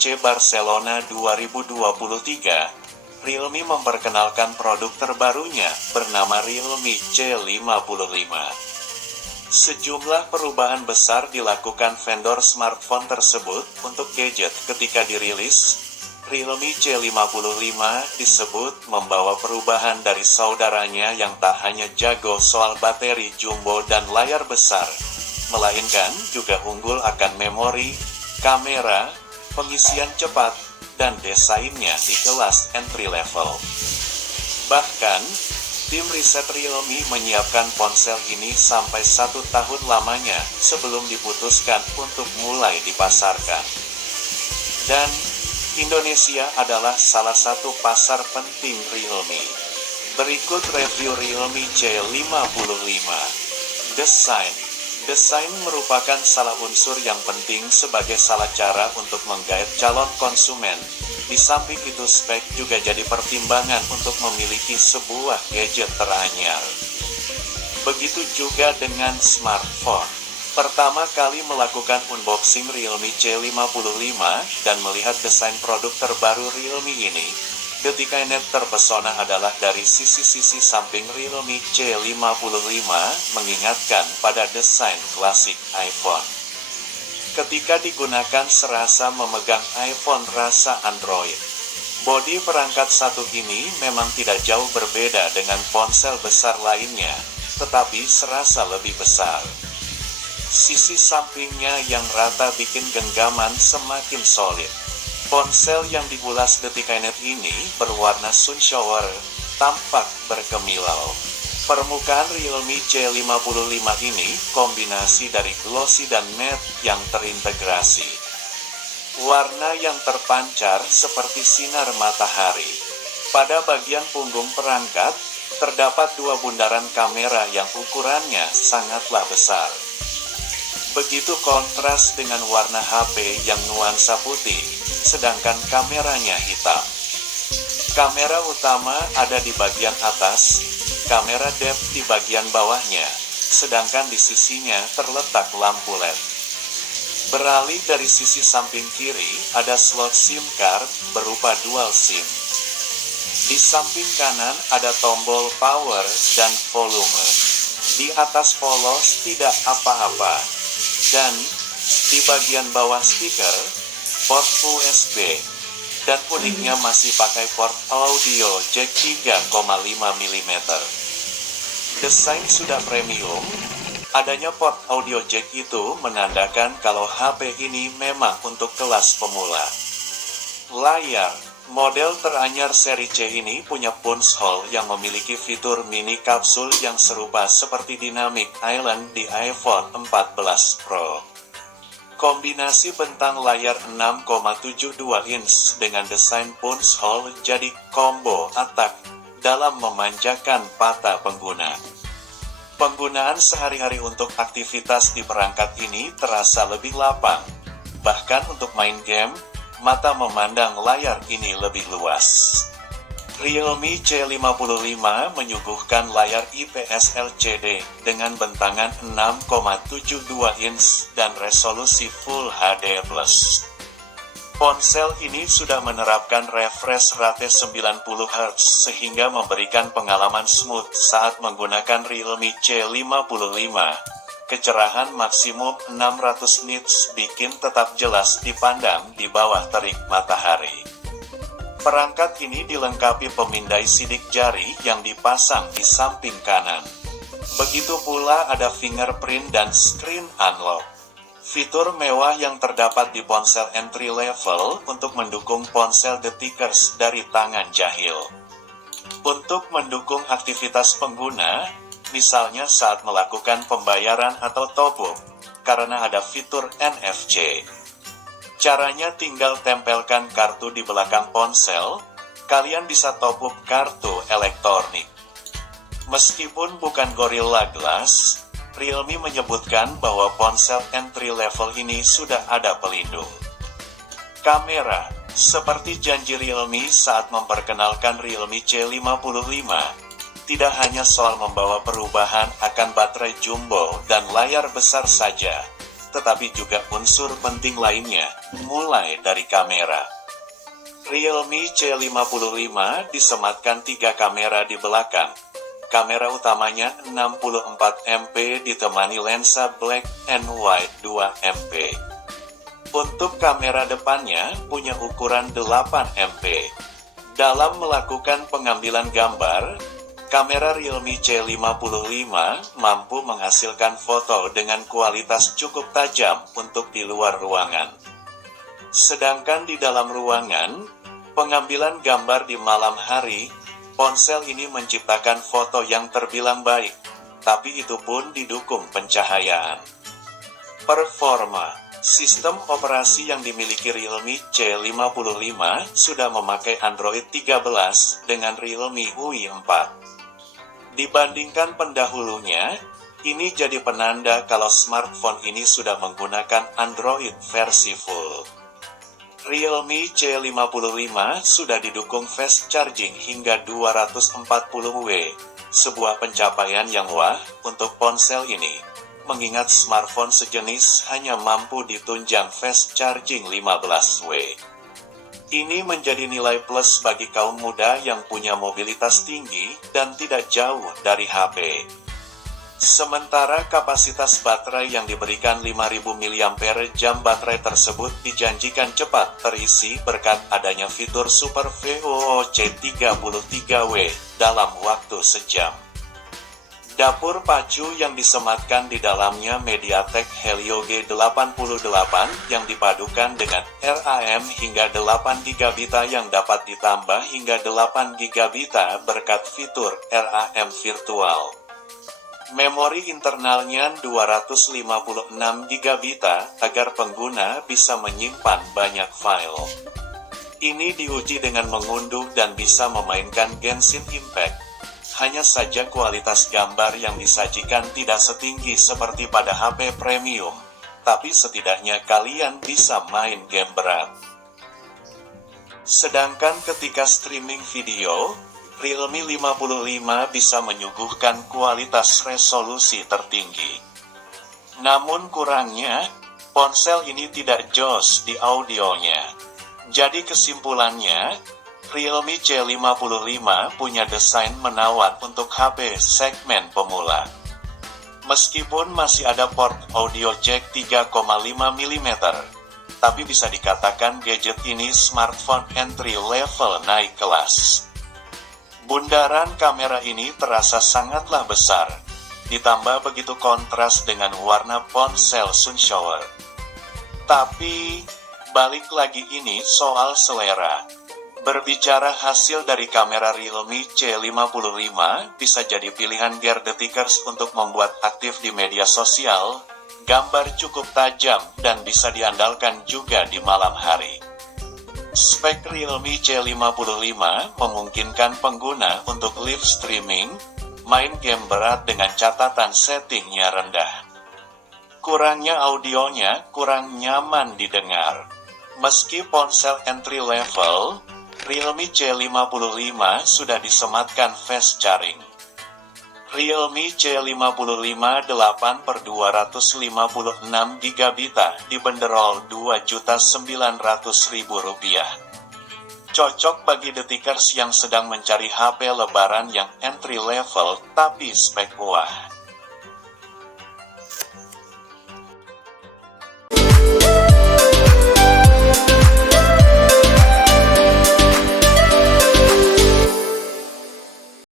FC Barcelona 2023, Realme memperkenalkan produk terbarunya bernama Realme C55. Sejumlah perubahan besar dilakukan vendor smartphone tersebut untuk gadget ketika dirilis. Realme C55 disebut membawa perubahan dari saudaranya yang tak hanya jago soal baterai jumbo dan layar besar, melainkan juga unggul akan memori, kamera, pengisian cepat, dan desainnya di kelas entry level. Bahkan, tim riset Realme menyiapkan ponsel ini sampai 1 tahun lamanya sebelum diputuskan untuk mulai dipasarkan. Dan, Indonesia adalah salah satu pasar penting Realme. Berikut review Realme C55. Desain merupakan salah unsur yang penting sebagai salah cara untuk menggait calon konsumen. Di samping itu spek juga jadi pertimbangan untuk memiliki sebuah gadget teranyar. Begitu juga dengan smartphone. Pertama kali melakukan unboxing Realme C55 dan melihat desain produk terbaru Realme ini, Detikainet terpesona adalah dari sisi-sisi samping Realme C55 mengingatkan pada desain klasik iPhone. Ketika digunakan serasa memegang iPhone rasa Android. Bodi perangkat satu ini memang tidak jauh berbeda dengan ponsel besar lainnya, tetapi serasa lebih besar. Sisi sampingnya yang rata bikin genggaman semakin solid. Ponsel yang diulas Detikainet ini berwarna sunshower, tampak berkemilau. Permukaan Realme C55 ini kombinasi dari glossy dan matte yang terintegrasi. Warna yang terpancar seperti sinar matahari. Pada bagian punggung perangkat, terdapat 2 bundaran kamera yang ukurannya sangatlah besar. Begitu kontras dengan warna HP yang nuansa putih, sedangkan kameranya hitam. Kamera utama ada di bagian atas, kamera depth di bagian bawahnya, sedangkan di sisinya terletak lampu LED. Beralih dari sisi samping kiri, ada slot SIM card berupa dual SIM. Di samping kanan ada tombol power dan volume. Di atas polos tidak apa-apa. Dan, di bagian bawah speaker, port USB, dan uniknya masih pakai port audio jack 3,5 mm. Desain sudah premium, adanya port audio jack itu menandakan kalau HP ini memang untuk kelas pemula. Layar, model teranyar seri C ini punya punch hole yang memiliki fitur mini kapsul yang serupa seperti Dynamic Island di iPhone 14 Pro. Kombinasi bentang layar 6,72 inch dengan desain punch hole jadi combo attack dalam memanjakan mata pengguna. Penggunaan sehari-hari untuk aktivitas di perangkat ini terasa lebih lapang. Bahkan untuk main game, mata memandang layar ini lebih luas. Realme C55 menyuguhkan layar IPS LCD dengan bentangan 6,72 inch dan resolusi Full HD+. Ponsel ini sudah menerapkan refresh rate 90 Hz sehingga memberikan pengalaman smooth saat menggunakan Realme C55. Kecerahan maksimum 600 nits bikin tetap jelas dipandang di bawah terik matahari. Perangkat ini dilengkapi pemindai sidik jari yang dipasang di samping kanan. Begitu pula ada fingerprint dan screen unlock. Fitur mewah yang terdapat di ponsel entry level untuk mendukung ponsel detikers dari tangan jahil. Untuk mendukung aktivitas pengguna, misalnya saat melakukan pembayaran atau top-up, karena ada fitur NFC. Caranya tinggal tempelkan kartu di belakang ponsel, kalian bisa top-up kartu elektronik. Meskipun bukan Gorilla Glass, Realme menyebutkan bahwa ponsel entry level ini sudah ada pelindung. Kamera, seperti janji Realme saat memperkenalkan Realme C55, tidak hanya soal membawa perubahan akan baterai jumbo dan layar besar saja, tetapi juga unsur penting lainnya, mulai dari kamera. Realme C55 disematkan 3 kamera di belakang. Kamera utamanya 64 MP ditemani lensa black and white 2 MP. Untuk kamera depannya punya ukuran 8 MP. Dalam melakukan pengambilan gambar, kamera Realme C55 mampu menghasilkan foto dengan kualitas cukup tajam untuk di luar ruangan. Sedangkan di dalam ruangan, pengambilan gambar di malam hari, ponsel ini menciptakan foto yang terbilang baik, tapi itu pun didukung pencahayaan. Performa. Sistem operasi yang dimiliki Realme C55 sudah memakai Android 13 dengan Realme UI 4. Dibandingkan pendahulunya, ini jadi penanda kalau smartphone ini sudah menggunakan Android versi full. Realme C55 sudah didukung fast charging hingga 240W, sebuah pencapaian yang wah untuk ponsel ini, mengingat smartphone sejenis hanya mampu ditunjang fast charging 15W. Ini menjadi nilai plus bagi kaum muda yang punya mobilitas tinggi dan tidak jauh dari HP. Sementara kapasitas baterai yang diberikan 5000 mAh baterai tersebut dijanjikan cepat terisi berkat adanya fitur Super VOOC 33W dalam waktu sejam. Dapur pacu yang disematkan di dalamnya MediaTek Helio G88 yang dipadukan dengan RAM hingga 8GB yang dapat ditambah hingga 8GB berkat fitur RAM virtual. Memori internalnya 256GB agar pengguna bisa menyimpan banyak file. Ini diuji dengan mengunduh dan bisa memainkan Genshin Impact. Hanya saja kualitas gambar yang disajikan tidak setinggi seperti pada HP premium, tapi setidaknya kalian bisa main game berat. Sedangkan ketika streaming video, Realme 55 bisa menyuguhkan kualitas resolusi tertinggi. Namun kurangnya, ponsel ini tidak jos di audionya. Jadi kesimpulannya, Realme C55 punya desain menawan untuk HP segmen pemula. Meskipun masih ada port audio jack 3,5mm, tapi bisa dikatakan gadget ini smartphone entry level naik kelas. Bundaran kamera ini terasa sangatlah besar, ditambah begitu kontras dengan warna ponsel Sunshower. Tapi, balik lagi ini soal selera. Berbicara hasil dari kamera Realme C55 bisa jadi pilihan geardetikers untuk membuat aktif di media sosial, gambar cukup tajam dan bisa diandalkan juga di malam hari. Spek Realme C55 memungkinkan pengguna untuk live streaming, main game berat dengan catatan settingnya rendah. Kurangnya audionya kurang nyaman didengar. Meski ponsel entry level, Realme C55 sudah disematkan fast charging. Realme C55 8/256GB dibanderol Rp2.900.000. Cocok bagi detikers yang sedang mencari HP lebaran yang entry level tapi spek wah.